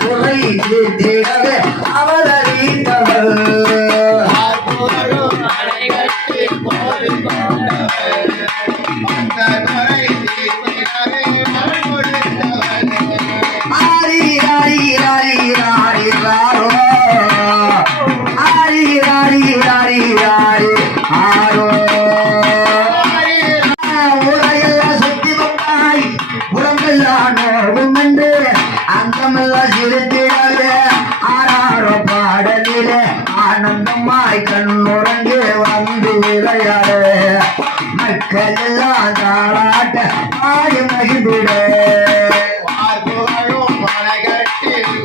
குறை தீர்த்திடவே அவதரித்தவர் ஆனந்தமாய் கண்ணுறங்கு வந்து விளையாட மக்கள் எல்லாம் தாளாட்ட ஆடி மகிழ்ந்திட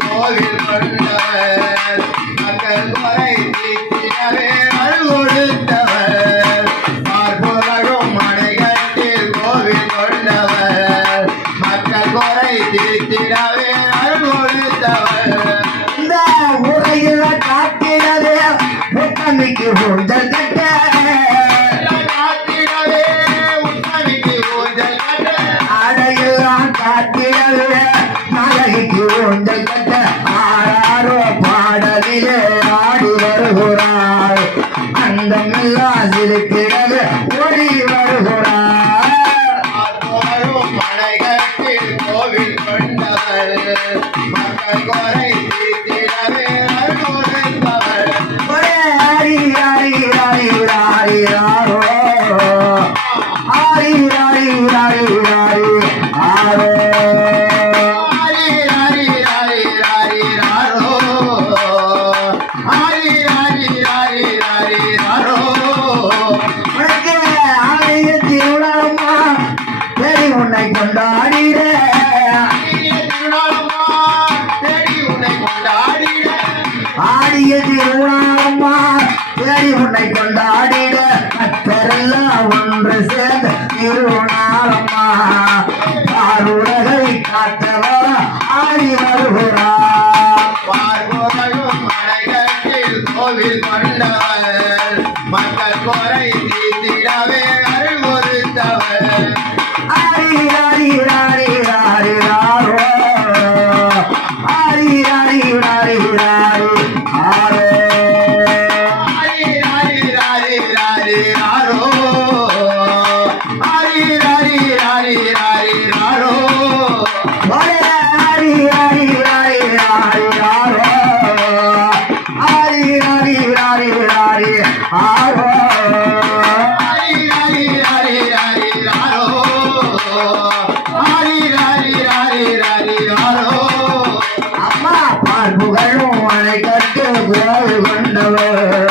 கோவில் கொண்டவர் மக்கள் குறை தீர்த்திடவே அருள் கொடுத்தவர் பார்ப்புகழும் மனைகட்டில் கோவில் கொண்டவர் மக்கள் குறை தீர்த்திடவே அருள் கொடுத்தவர் இந்த உரையில காத்திடவே உத்தமிக்கு ஊஞ்சல் கட்ட அடையெல்லாம் காத்திடவே நாயகிக்கு ஊஞ்சல் கட்ட ஆறாரோ பாடலிலே ஆடி வருகிறார் அந்தமெல்லாம் சிரித்திடவே ஓடி வருகிறார் மலைகளில் கோவில் கொண்டவர் மக்கள் குறை தீர்த்திடவே கொடுத்தவர் ஆரி ஆரி ஆரி ஆரி ஆரோ ஆரி ஆரி ஆரி ஆரி ஆரோ ஆரி ஆரி ஆரி ஆரி ஆரோ ஆரி ஆரி ஆரி ஆரி ஆரோ உனக்கு ஆலய திருவிழாமா தேடி உன்னை கொண்டாடிட ஆடிய திருவிழாமா தேடி உன்னை கொண்டாடிட மற்றெல்லாம் ஒன்று சேர்ந்த திருநாளம்மா பாருலகை காத்தவா ஆடி வருகிறார் பார்வோரும் மலைகளில் கோவில் கொண்டவர் மக்கள் குறை தீர்த்திடவே அருள் கொடுத்தவர் ஆரி ஆரி ஆரி ஆரி ஆரோ ஆரி ஆரி ஆரி ஆரி ஆரோ ஆரி ஆரி ஆரி ஆரி ஆரோ ஆரி ஆரி ஆரி ஆரி ஆரோ ஆரி ஆரி ஆரி ஆரி ஆரோ ஆரி ஆரி ஆரி ஆரி ஆரோ அம்மா பார்ப்புகளும் அணை கட்டு கோவில் கொண்டவர்